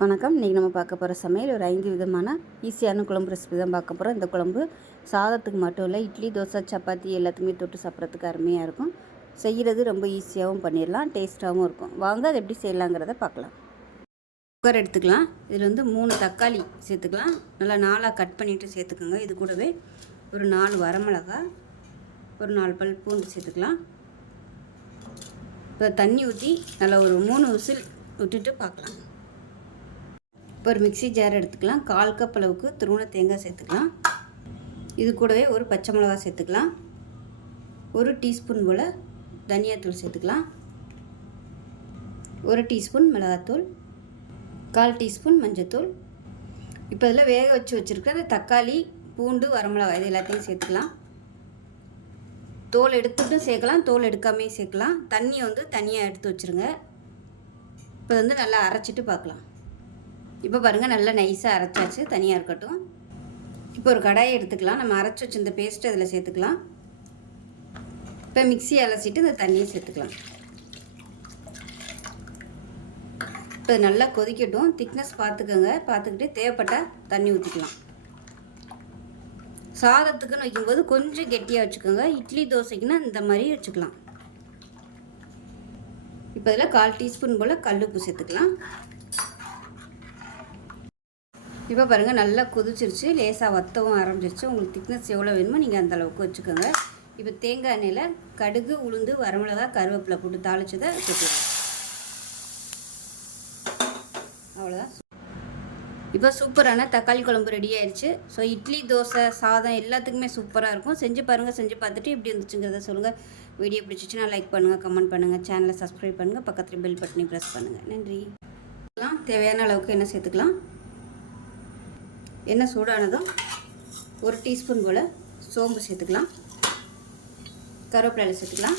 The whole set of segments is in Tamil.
வணக்கம். இன்றைக்கி நம்ம பார்க்க போகிற சமையல் ஒரு 5 விதமான ஈஸியான குழம்பு ரெசிபி தான் பார்க்க போகிறோம். இந்த குழம்பு சாதத்துக்கு மட்டும் இல்லை, இட்லி, தோசை, சப்பாத்தி எல்லாத்துக்குமே தொட்டு சாப்பிட்றதுக்கு அருமையாக இருக்கும். செய்கிறது ரொம்ப ஈஸியாகவும் பண்ணிடலாம், டேஸ்ட்டாகவும் இருக்கும். வாங்க அது எப்படி செய்யலாங்கிறத பார்க்கலாம். குக்கர் எடுத்துக்கலாம். இதில் 3 தக்காளி சேர்த்துக்கலாம். நல்லா 4ஆக கட் பண்ணிவிட்டு சேர்த்துக்கோங்க. இது கூடவே ஒரு 4 வரமிளகாய், ஒரு 4 பல் பூண்டு சேர்த்துக்கலாம். இப்போ தண்ணி ஊற்றி நல்லா ஒரு 3 விசில் விட்டுட்டு பார்க்கலாம். இப்போ ஒரு மிக்ஸி ஜார் எடுத்துக்கலாம். 1/4 கப் அளவுக்கு துருவன தேங்காய் சேர்த்துக்கலாம். இது கூடவே ஒரு பச்சை மிளகாய் சேர்த்துக்கலாம். 1 டீஸ்பூன் போல் தனியாத்தூள் சேர்த்துக்கலாம். 1 டீஸ்பூன் மிளகாத்தூள், 1/4 டீஸ்பூன் மஞ்சத்தூள். இப்போ இதில் வேக வச்சுருக்கிற தக்காளி, பூண்டு, வரமிளகாய் இது எல்லாத்தையும் சேர்த்துக்கலாம். தோல் எடுத்துட்டும் சேர்க்கலாம், தோல் எடுக்காமே சேர்க்கலாம். தண்ணியை தனியாக எடுத்து வச்சுருங்க. இப்போ நல்லா அரைச்சிட்டு பார்க்கலாம். இப்போ பாருங்கள், நல்லா நைஸாக அரைச்சாச்சு, தனியாக இருக்கட்டும். இப்போ ஒரு கடாயை எடுத்துக்கலாம். நம்ம அரைச்சி வச்சு இந்த பேஸ்ட்டு அதில் சேர்த்துக்கலாம். இப்போ மிக்ஸி அலசிட்டு இந்த தண்ணியை சேர்த்துக்கலாம். இப்போ நல்லா கொதிக்கட்டும். திக்னஸ் பார்த்துக்கோங்க. பார்த்துக்கிட்டு தேவைப்பட்டால் தண்ணி ஊற்றிக்கலாம். சாதத்துக்குன்னு வைக்கும்போது கொஞ்சம் கெட்டியாக வச்சுக்கோங்க. இட்லி தோசைக்குன்னா இந்த மாதிரி வச்சுக்கலாம். இப்போ இதில் 1/4 டீஸ்பூன் போல் கல்லுப்பு சேர்த்துக்கலாம். இப்போ பாருங்கள், நல்லா கொதிச்சிருச்சு, லேசாக வத்தவும் ஆரம்பிச்சிருச்சு. உங்களுக்கு திக்னஸ் எவ்வளோ வேணுமோ நீங்கள் அந்த அளவுக்கு வச்சுக்கோங்க. இப்போ தேங்காய் எண்ணெயில் கடுகு, உளுந்து, வரமிளகாய், கருவேப்பிலை போட்டு தாளிச்சதை சேர்த்துக்கலாம். அவ்வளோதான். இப்போ சூப்பரான தக்காளி குழம்பு ரெடி ஆயிடுச்சு. ஸோ இட்லி, தோசை, சாதம் எல்லாத்துக்குமே சூப்பராக இருக்கும். செஞ்சு பாருங்கள். செஞ்சு பார்த்துட்டு எப்படி இருந்துச்சுங்கிறத சொல்லுங்கள். வீடியோ பிடிச்சிச்சுன்னா லைக் பண்ணுங்கள், கமெண்ட் பண்ணுங்கள், சேனலை சப்ஸ்கிரைப் பண்ணுங்கள், பக்கத்தில் பெல் பட்டனை ப்ரெஸ் பண்ணுங்கள். நன்றி. தேவையான அளவுக்கு எண்ணெய் சேர்த்துக்கலாம். எண்ணெய் சூடானதும் 1 டீஸ்பூன் போல் சோம்பு சேர்த்துக்கலாம். கருவேப்பிலை சேர்த்துக்கலாம்.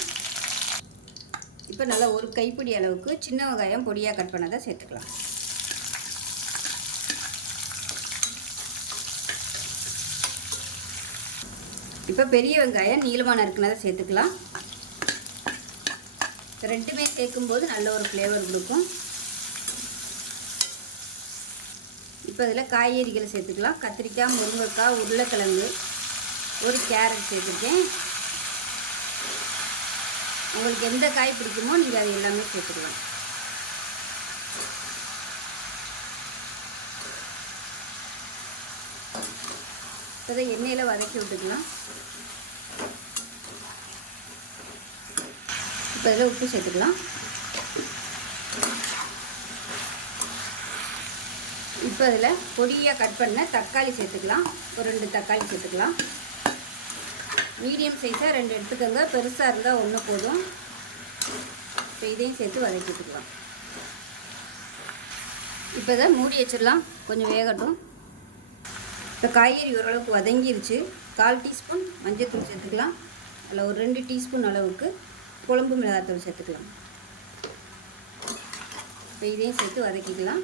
இப்போ நல்லா ஒரு கைப்பிடி அளவுக்கு சின்ன வெங்காயம் பொடியாக கட் பண்ணதை சேர்த்துக்கலாம். இப்போ பெரிய வெங்காயம் நீளமாக நறுக்குனதை சேர்த்துக்கலாம். ரெண்டுமே சேர்க்கும்போது நல்ல ஒரு ஃப்ளேவர் கொடுக்கும். இப்போ இதில் காய்கறிகளை சேர்த்துக்கலாம். கத்திரிக்காய், முருங்கைக்காய், உருளைக்கிழங்கு, ஒரு கேரட் சேர்த்துருக்கேன். உங்களுக்கு எந்த காய் பிடிக்குமோ நீங்கள் அது எல்லாமே சேர்த்துக்கலாம். இப்போ இதை எண்ணெயில் வதக்கி விட்டுக்கலாம். இப்போ இதில் உப்பு சேர்த்துக்கலாம். இப்போ இதில் பொடியாக கட் பண்ண தக்காளி சேர்த்துக்கலாம். ஒரு 2 தக்காளி சேர்த்துக்கலாம். மீடியம் சைஸாக 2 எடுத்துக்கோங்க. பெருசாக இருந்தால் 1 போதும். இப்போ இதையும் சேர்த்து வதக்கிட்டுக்கலாம். இப்போ இதை மூடி வச்சிடலாம், கொஞ்சம் வேகட்டும். இப்போ காய்கறி ஓரளவுக்கு வதங்கிருச்சு. 1/4 டீஸ்பூன் மஞ்சள்தூள் சேர்த்துக்கலாம். அதில் ஒரு 2 டீஸ்பூன் அளவுக்கு குழம்பு மிளகாத்தூள் சேர்த்துக்கலாம். இப்போ இதையும் சேர்த்து வதக்கிக்கலாம்.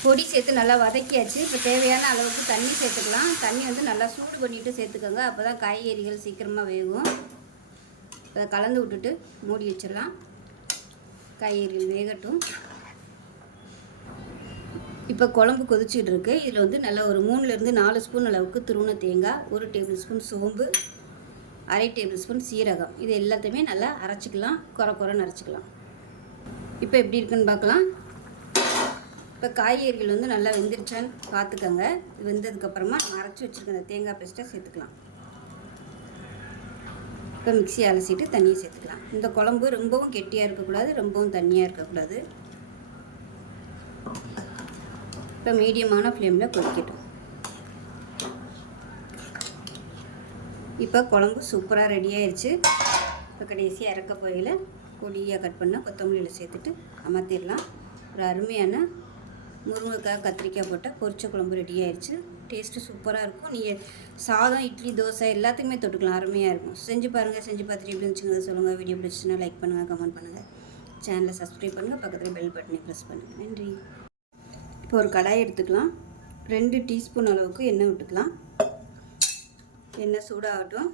பொடி சேர்த்து நல்லா வதக்கியாச்சு. இப்போ தேவையான அளவுக்கு தண்ணி சேர்த்துக்கலாம். தண்ணி நல்லா சூடு பண்ணிவிட்டு சேர்த்துக்கோங்க. அப்போ தான் காய்கறிகள் சீக்கிரமாக வேகும். அதை கலந்து விட்டுட்டு மூடி வச்சிடலாம். காய்கறிகள் வேகட்டும். இப்போ குழம்பு கொதிச்சுட்டு இருக்கு. இதில் நல்லா ஒரு 3லேருந்து 4 ஸ்பூன் அளவுக்கு துருவன தேங்காய், 1 டேபிள் ஸ்பூன் சோம்பு, 1/2 டேபிள் ஸ்பூன் சீரகம், இது எல்லாத்தையுமே நல்லா அரைச்சிக்கலாம். குறைன்னு அரைச்சிக்கலாம். இப்போ எப்படி இருக்குன்னு பார்க்கலாம். இப்போ காய்கறிகள் நல்லா வெந்துருச்சான்னு பார்த்துக்கோங்க. வெந்ததுக்கப்புறமா அரைச்சி வச்சுருக்க அந்த தேங்காய் பேஸ்ட்டை சேர்த்துக்கலாம். இப்போ மிக்ஸி அலசிட்டு தண்ணியை சேர்த்துக்கலாம். இந்த குழம்பு ரொம்பவும் கெட்டியாக இருக்கக்கூடாது, ரொம்பவும் தண்ணியாக இருக்கக்கூடாது. இப்போ மீடியமான ஃப்ளேமில் கொதிக்கட்டும். இப்போ குழம்பு சூப்பராக ரெடி ஆயிடுச்சு. இப்போ கடைசியாக இறக்க போகையில் பொடியாக கட் பண்ண கொத்தமல்லியில் சேர்த்துட்டு அமர்த்திடலாம். ஒரு அருமையான முருங்கைக்காய், கத்திரிக்காய் போட்டால் பொரிச்ச குழம்பு ரெடி ஆயிடுச்சு. டேஸ்ட்டு சூப்பராக இருக்கும். நீங்கள் சாதம், இட்லி, தோசை எல்லாத்துக்குமே தொட்டுக்கலாம். அருமையாக இருக்கும். செஞ்சு பாருங்கள். செஞ்சு பார்த்துட்டு எப்படி இருந்துச்சுங்கிறத சொல்லுங்கள். வீடியோ பிடிச்சிச்சுன்னா லைக் பண்ணுங்கள், கமெண்ட் பண்ணுங்கள், சேனலை சப்ஸ்கிரைப் பண்ணுங்கள், பக்கத்தில் பெல் பட்டனை ப்ரெஸ் பண்ணுங்கள். நன்றி. இப்போ ஒரு கடாய் எடுத்துக்கலாம். 2 டீஸ்பூன் அளவுக்கு எண்ணெய் விட்டுக்கலாம். எண்ணெய் சூடாகட்டும்.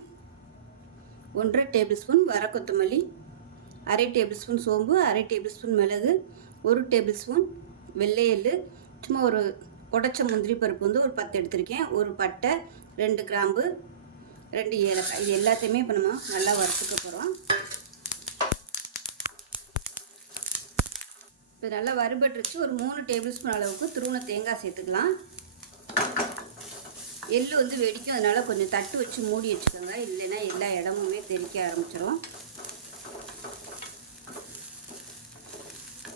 1/2 டேபிள் ஸ்பூன் வர கொத்தமல்லி, 1/2 டேபிள் ஸ்பூன் சோம்பு, 1/2 டேபிள் ஸ்பூன் மிளகு, 1 டேபிள் ஸ்பூன் வெள்ளை எள்ளு, சும்மா ஒரு உடைச்ச முந்திரி பருப்பு வந்து ஒரு 10 எடுத்திருக்கேன், ஒரு பட்டை, 2 கிராம்பு, 2 ஏலக்காய். இது எல்லாத்தையுமே இப்போ நம்ம நல்லா வறுத்துக்க போகிறோம். இப்போ நல்லா வறுபட்டுருச்சு. ஒரு 3 டேபிள் ஸ்பூன் அளவுக்கு துருவின தேங்காய் சேர்த்துக்கலாம். எள்ளு வந்து வெடிக்கும், அதனால் கொஞ்சம் தட்டு வச்சு மூடி வச்சுக்கோங்க, இல்லைன்னா எல்லா இடமுமே தெறிக்க ஆரம்பிச்சிடும்.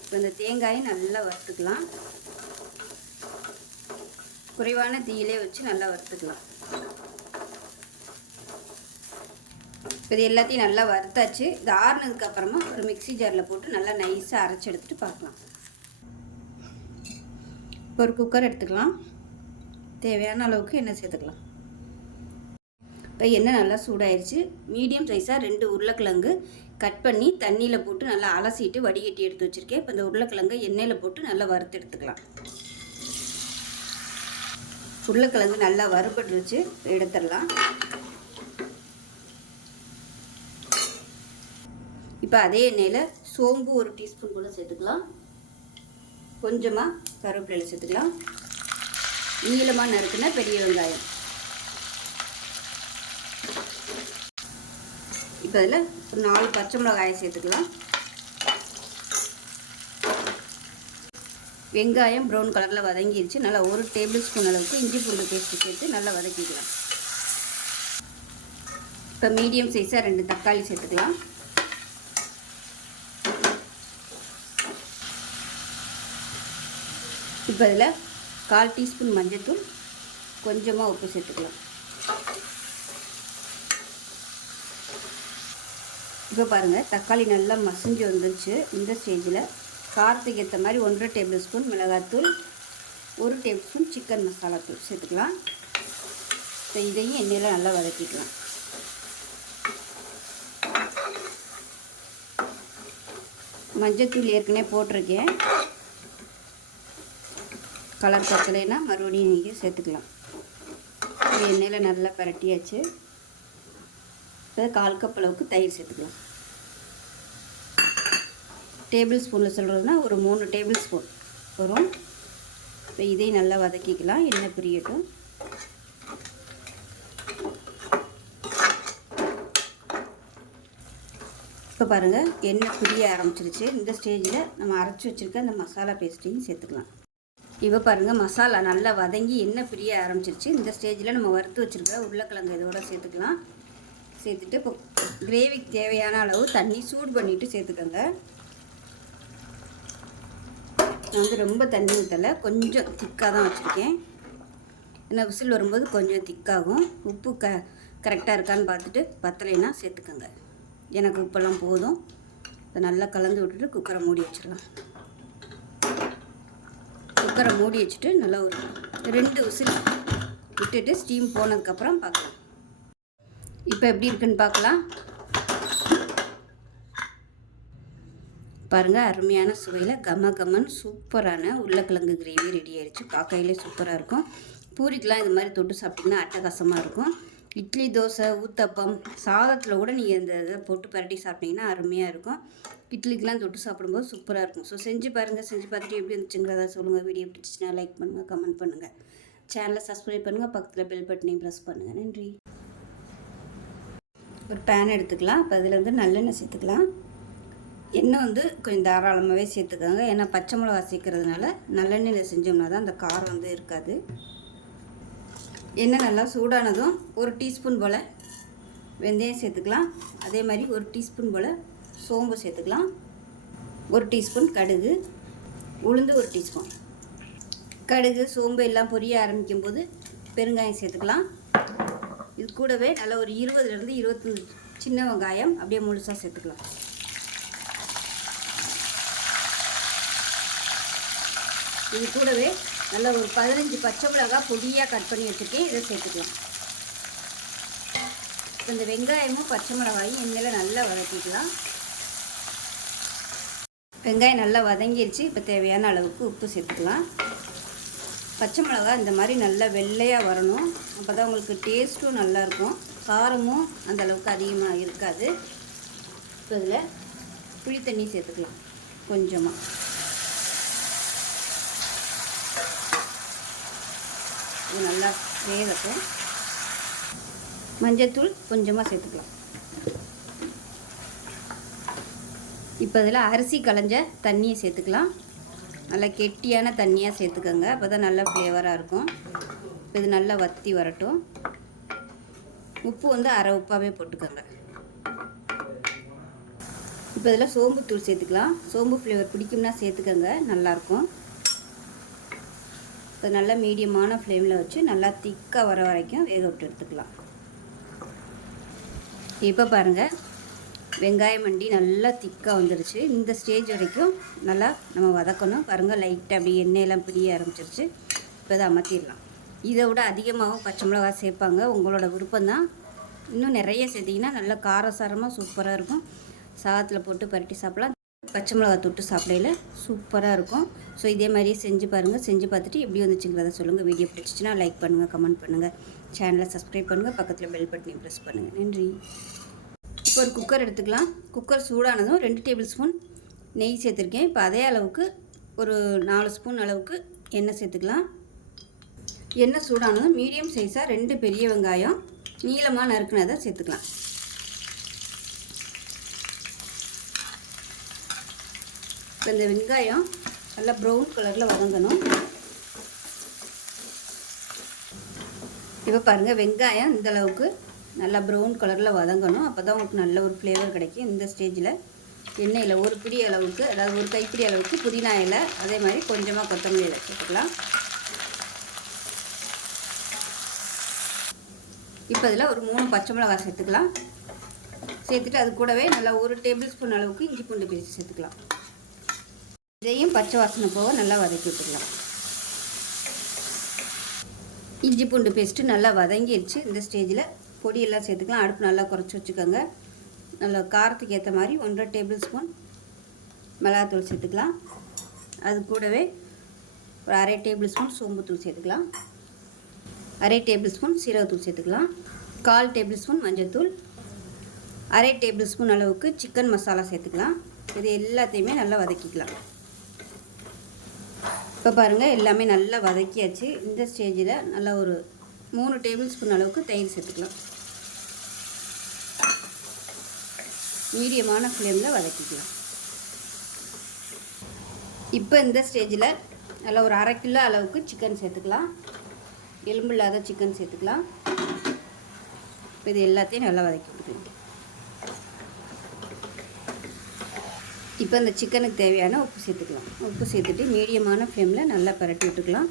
இப்போ இந்த தேங்காயை நல்லா வறுத்துக்கலாம். குறைவான தீயிலே வச்சு நல்லா வறுத்துக்கலாம். இப்போ இது எல்லாத்தையும் நல்லா வறுத்தாச்சு. இது ஆறுனதுக்கப்புறமா ஒரு மிக்ஸி ஜாரில் போட்டு நல்லா நைஸாக அரைச்சி எடுத்துகிட்டு பார்க்கலாம். இப்போ ஒரு குக்கர் எடுத்துக்கலாம். தேவையான அளவுக்கு எண்ணெய் சேர்த்துக்கலாம். இப்போ எண்ணெய் நல்லா சூடாயிருச்சு. மீடியம் சைஸாக 2 உருளைக்கிழங்கு கட் பண்ணி தண்ணியில் போட்டு நல்லா அலசிட்டு வடிகட்டி எடுத்து வச்சுருக்கேன். இப்போ இந்த உருளைக்கிழங்கை எண்ணெயில் போட்டு நல்லா வறுத்து எடுத்துக்கலாம். உருளைக்கிழங்கு நல்லா வறுபட்டுருச்சு, எடுத்துடலாம். இப்போ அதே எண்ணெயில் சோம்பு 1 டீஸ்பூன் போல் சேர்த்துக்கலாம். கொஞ்சமாக கருவேப்பிலை சேர்த்துக்கலாம். நீளமாக நறுக்குன பெரிய வெங்காயம். இப்போ அதில் ஒரு 4 பச்சை மிளகாயை சேர்த்துக்கலாம். வெங்காயம் ப்ரௌன் கலரில் வதங்கிடுச்சு. நல்லா 1 டேபிள் ஸ்பூன் அளவுக்கு இஞ்சி பூண்டு பேஸ்ட்டு சேர்த்து நல்லா வதக்கிக்கலாம். இப்போ மீடியம் சைஸாக 2 தக்காளி சேர்த்துக்கலாம். இப்போ அதில் 1/4 டீஸ்பூன் மஞ்சள்தூள், கொஞ்சமாக உப்பு சேர்த்துக்கலாம். இப்போ பாருங்கள், தக்காளி நல்லா மசிஞ்சு வந்துருச்சு. இந்த ஸ்டேஜில் காரத்துக்கு ஏற்ற மாதிரி 1.5 டேபிள் ஸ்பூன் மிளகாத்தூள், 1 டேபிள் ஸ்பூன் சிக்கன் மசாலா தூள் சேர்த்துக்கலாம். இப்போ இதையும் எண்ணெயில் நல்லா வதக்கிக்கலாம். மஞ்சள்தூள் ஏற்கனவே போட்டிருக்கேன், கலர் பத்தலைன்னா மறுபடியும் நீங்கள் சேர்த்துக்கலாம். எண்ணெயில் நல்லா பரட்டியாச்சு. இப்போ 1/4 கப் அளவுக்கு தயிர் சேர்த்துக்கலாம். டேபிள் ஸ்பூனில் சொல்கிறதுனா ஒரு 3 டேபிள் ஸ்பூன் வரும். இப்போ இதையும் நல்லா வதக்கிக்கலாம், எண்ணெய் பிரியட்டும். இப்போ பாருங்கள், எண்ணெய் பிரிய ஆரம்பிச்சிருச்சு. இந்த ஸ்டேஜில் நம்ம அரைச்சி வச்சுருக்க அந்த மசாலா பேஸ்ட்டையும் சேர்த்துக்கலாம். இப்போ பாருங்கள், மசாலா நல்லா வதங்கி எண்ணெய் பிரிய ஆரம்பிச்சிருச்சு. இந்த ஸ்டேஜில் நம்ம வறுத்து வச்சுருக்க உருளைக்கிழங்கு இதோட சேர்த்துக்கலாம். சேர்த்துட்டு இப்போ கிரேவிக்கு தேவையான அளவு தண்ணி சூடு பண்ணிவிட்டு சேர்த்துக்கோங்க. நான் வந்து ரொம்ப தண்ணி ஊற்றலை, கொஞ்சம் திக்காக தான் வச்சுருக்கேன். ஏன்னா விசில் வரும்போது கொஞ்சம் திக்காகும். உப்பு கரெக்டாக இருக்கான்னு பார்த்துட்டு பத்தலைன்னா சேர்த்துக்கோங்க. எனக்கு உப்பெல்லாம் போதும். இதை நல்லா கலந்து விட்டுட்டு குக்கரை மூடி வச்சிடலாம். குக்கரை மூடி வச்சுட்டு நல்லா ஒரு 2 விசில் விட்டுட்டு ஸ்டீம் போனதுக்கப்புறம் பார்க்கலாம். இப்போ எப்படி இருக்குன்னு பார்க்கலாம். பாருங்கள், அருமையான சுவையில் கமன்னு சூப்பரான உருளைக்கிழங்கு கிரேவி ரெடி ஆயிடுச்சு. பார்க்கையிலே சூப்பராக இருக்கும். பூரிக்கெலாம் இது மாதிரி தொட்டு சாப்பிட்டிங்கன்னா அட்டகாசமாக இருக்கும். இட்லி, தோசை, ஊத்தப்பம், சாதத்தில் கூட நீங்கள் இந்த இதை போட்டு பரட்டி சாப்பிட்டிங்கன்னா அருமையாக இருக்கும். இட்லிக்கெலாம் தொட்டு சாப்பிடும்போது சூப்பராக இருக்கும். ஸோ செஞ்சு பாருங்கள். செஞ்சு பார்த்துட்டு எப்படி இருந்துச்சுங்கிறத சொல்லுங்கள். வீடியோ பிடிச்சிச்சின்னா லைக் பண்ணுங்கள், கமெண்ட் பண்ணுங்கள், சேனலை சப்ஸ்கிரைப் பண்ணுங்கள், பக்கத்தில் பெல் பட்டனையும் ப்ரெஸ் பண்ணுங்கள். நன்றி. ஒரு பேன் எடுத்துக்கலாம். இப்போ அதில் வந்து நல்லெண்ணெய் சேர்த்துக்கலாம். எண்ணெய் வந்து கொஞ்சம் தாராளமாகவே சேர்த்துக்கோங்க. ஏன்னா பச்சை மிளகா சேர்க்கறதுனால நல்லெண்ணெயில் செஞ்சோம்னா தான் அந்த காரம் வந்து இருக்காது. எண்ணெய் நல்லா சூடானதும் 1 டீஸ்பூன் போல் வெந்தயம் சேர்த்துக்கலாம். அதே மாதிரி 1 டீஸ்பூன் போல் சோம்பு சேர்த்துக்கலாம். 1 டீஸ்பூன் கடுகு, உளுந்து 1 டீஸ்பூன். கடுகு, சோம்பு எல்லாம் பொரிய ஆரம்பிக்கும் போது பெருங்காயம் சேர்த்துக்கலாம். இது கூடவே நல்லா ஒரு 20லேருந்து 25 சின்ன வெங்காயம் அப்படியே முழுசாக சேர்த்துக்கலாம். இது கூடவே நல்லா ஒரு 15 பச்சை மிளகாய் பொடியாக கட் பண்ணி வச்சுருக்கேன், இதை சேர்த்துக்கலாம். இப்போ இந்த வெங்காயமும் பச்சை மிளகாயும் எண்ணெயில் நல்லா வதக்கிக்கலாம். வெங்காயம் நல்லா வதங்கிடுச்சு. இப்போ தேவையான அளவுக்கு உப்பு சேர்த்துக்கலாம். பச்சை மிளகா இந்த மாதிரி நல்லா வெள்ளையாக வரணும். அப்போ தான் உங்களுக்கு டேஸ்ட்டும் நல்லாயிருக்கும், காரமும் அந்தளவுக்கு அதிகமாக இருக்காது. இப்போ இதில் புளி தண்ணி சேர்த்துக்கலாம் கொஞ்சமாக. இது நல்லா வேகட்டும். மஞ்சத்தூள் கொஞ்சமாக சேர்த்துக்கலாம். இப்போ இதில் அரிசி களைஞ்ச தண்ணியை சேர்த்துக்கலாம். நல்லா கெட்டியான தண்ணியாக சேர்த்துக்கோங்க, அப்போ தான் நல்லா ஃப்ளேவராக இருக்கும். இப்போ இது நல்லா வற்றி வரட்டும். உப்பு வந்து அரை உப்பாகவே போட்டுக்கோங்க. இப்போ இதில் சோம்புத்தூள் சேர்த்துக்கலாம். சோம்பு ஃப்ளேவர் பிடிக்கும்னா சேர்த்துக்கோங்க, நல்லாயிருக்கும். இப்போ நல்லா மீடியமான ஃப்ளேமில் வச்சு நல்லா திக்காக வர வரைக்கும் வேக விட்டு எடுத்துக்கலாம். இப்போ பாருங்கள், வெங்காயம் மண்டி நல்லா திக்காக வந்துடுச்சு. இந்த ஸ்டேஜ் வரைக்கும் நல்லா நம்ம வதக்கணும். பாருங்கள், லைட்டாக அப்படியே எண்ணெயெல்லாம் பிரிய ஆரம்பிச்சிருச்சு. இப்போ இதை அமர்த்திடலாம். இதை விட அதிகமாகவும் பச்சை மிளகா சேர்ப்பாங்க, உங்களோட விருப்பம்தான். இன்னும் நிறைய சேர்த்திங்கன்னா நல்லா காரசாரமாக சூப்பராக இருக்கும். சாதத்தில் போட்டு பரட்டி சாப்பிடலாம். பச்சை மிளகா தொட்டு சாப்பிடையில சூப்பராக இருக்கும். ஸோ இதே மாதிரியே செஞ்சு பாருங்கள். செஞ்சு பார்த்துட்டு எப்படி வந்துச்சுங்கிறத சொல்லுங்கள். வீடியோ பிடிச்சிச்சின்னா லைக் பண்ணுங்கள், கமெண்ட் பண்ணுங்கள், சேனலை சப்ஸ்கிரைப் பண்ணுங்கள், பக்கத்தில் பெல் பட்டனையும் ப்ரெஸ் பண்ணுங்கள். நன்றி. இப்போ ஒரு குக்கர் எடுத்துக்கலாம். குக்கர் சூடானதும் 2 டேபிள் ஸ்பூன் நெய் சேர்த்துருக்கேன். இப்போ அதே அளவுக்கு ஒரு 4 ஸ்பூன் அளவுக்கு எண்ணெய் சேர்த்துக்கலாம். எண்ணெய் சூடானதும் மீடியம் சைஸாக 2 பெரிய வெங்காயம் நீளமாக நறுக்குனதை சேர்த்துக்கலாம். இப்போ இந்த வெங்காயம் நல்லா ப்ரௌன் கலரில் வதங்கணும். இப்போ பாருங்கள், வெங்காயம் இந்த அளவுக்கு நல்லா ப்ரௌன் கலரில் வதங்கணும். அப்போ தான் உங்களுக்கு நல்ல ஒரு ஃப்ளேவர் கிடைக்கும். இந்த ஸ்டேஜில் எண்ணெயில் ஒரு பிடி அளவுக்கு, அதாவது ஒரு கைப்பிடி அளவுக்கு புதினா இலை, அதே மாதிரி கொஞ்சமாக கொத்தமல்லி இலை சேர்த்துக்கலாம். இப்போ இதில் ஒரு 3 பச்சை மிளகாய் சேர்த்துக்கலாம். சேர்த்துட்டு அது கூடவே நல்லா 1 டேபிள் ஸ்பூன் அளவுக்கு இஞ்சி பூண்டு பேஸ்ட் சேர்த்துக்கலாம். இதையும் பச்சை வாசனை போக நல்லா வதக்கி விட்டுக்கலாம். இஞ்சி பூண்டு பேஸ்ட்டு நல்லா வதங்கிடுச்சு. இந்த ஸ்டேஜில் பொடியெல்லாம் சேர்த்துக்கலாம். அடுப்பு நல்லா குறைச்சி வச்சுக்கோங்க. நல்லா காரத்துக்கு ஏற்ற மாதிரி 1.5 டேபிள் ஸ்பூன் மிளகாத்தூள் சேர்த்துக்கலாம். அது கூடவே ஒரு அரை டேபிள் ஸ்பூன் சோம்புத்தூள் சேர்த்துக்கலாம். அரை டேபிள் ஸ்பூன் சீரகத்தூள் சேர்த்துக்கலாம். 1/4 டேபிள் ஸ்பூன் மஞ்சத்தூள், அரை டேபிள் ஸ்பூன் அளவுக்கு சிக்கன் மசாலா சேர்த்துக்கலாம். இது எல்லாத்தையுமே நல்லா வதக்கிக்கலாம். இப்போ பாருங்கள், எல்லாமே நல்லா வதக்கியாச்சு. இந்த ஸ்டேஜில் நல்லா ஒரு 3 டேபிள் ஸ்பூன் அளவுக்கு தயிர் சேர்த்துக்கலாம். மீடியமான ஃப்ளேமில் வதக்கிக்கலாம். இப்போ இந்த ஸ்டேஜில் நல்லா ஒரு 1/2 கிலோ அளவுக்கு சிக்கன் சேர்த்துக்கலாம். எலும்பு இல்லாத சிக்கன் சேர்த்துக்கலாம். இப்போ இது எல்லாத்தையும் நல்லா வதக்கி விட்டுக்கலாம். இப்போ இந்த சிக்கனுக்கு தேவையான உப்பு சேர்த்துக்கலாம். உப்பு சேர்த்துட்டு மீடியமான ஃப்ளேமில் நல்லா பரட்டி விட்டுக்கலாம்.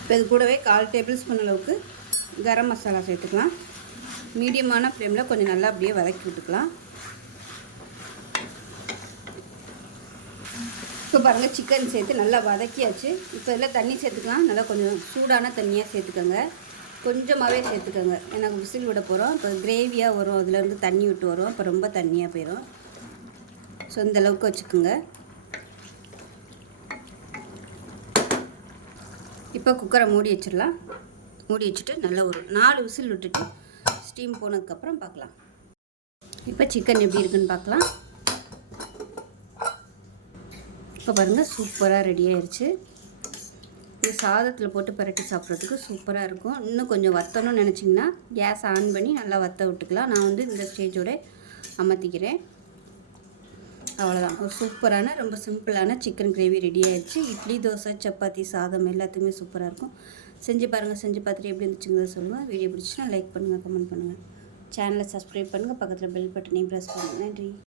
இப்போ இது கூடவே 1/4 டேபிள் ஸ்பூன் அளவுக்கு கரம் மசாலா சேர்த்துக்கலாம். மீடியமான ஃப்ளேமில் கொஞ்சம் நல்லா அப்படியே வதக்கி விட்டுக்கலாம். இப்போ பாருங்கள், சிக்கன் சேர்த்து நல்லா வதக்கியாச்சு. இப்போ இதில் தண்ணி சேர்த்துக்கலாம். நல்லா கொஞ்சம் சூடான தண்ணியாக சேர்த்துக்கோங்க. கொஞ்சமாகவே சேர்த்துக்கோங்க. எனக்கு விசில் விட போகிறோம். இப்போ கிரேவியாக வரும், அதுலேருந்து தண்ணி விட்டு வரும். இப்போ ரொம்ப தண்ணியாக போயிடும். ஸோ இந்த அளவுக்கு வச்சுக்கோங்க. இப்போ குக்கரை மூடி வச்சிடலாம். மூடி வச்சுட்டு நல்லா ஒரு 4 விசில் விட்டுட்டு ஸ்டீம் போனதுக்கப்புறம் பார்க்கலாம். இப்போ சிக்கன் எப்படி இருக்குன்னு பார்க்கலாம். இப்போ பாருங்கள், சூப்பராக ரெடி ஆயிடுச்சு. இது சாதத்தில் போட்டு பரட்டி சாப்பிட்றதுக்கு சூப்பராக இருக்கும். இன்னும் கொஞ்சம் வற்றணும்னு நினச்சிங்கன்னா கேஸ் ஆன் பண்ணி நல்லா வற்ற விட்டுக்கலாம். நான் வந்து இந்த ஸ்டேஜோடு அமர்த்திக்கிறேன். அவ்வளோதான், ஒரு சூப்பரான ரொம்ப சிம்பிளான சிக்கன் கிரேவி ரெடி ஆயிடுச்சு. இட்லி, தோசை, சப்பாத்தி, சாதம் எல்லாத்துக்குமே சூப்பராக இருக்கும். செஞ்சு பாருங்கள். செஞ்சு பார்த்துட்டு எப்படி இருந்துச்சுங்கிறத சொல்லுங்கள். வீடியோ பிடிச்சின்னா லைக் பண்ணுங்கள், கமெண்ட் பண்ணுங்கள், சேனலை சப்ஸ்கிரைப் பண்ணுங்கள், பக்கத்தில் பெல் பட்டனையும் ப்ரெஸ் பண்ணுங்கள். நன்றி.